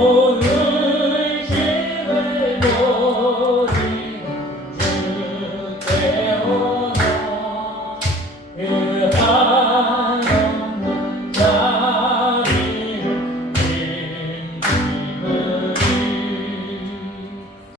Lord.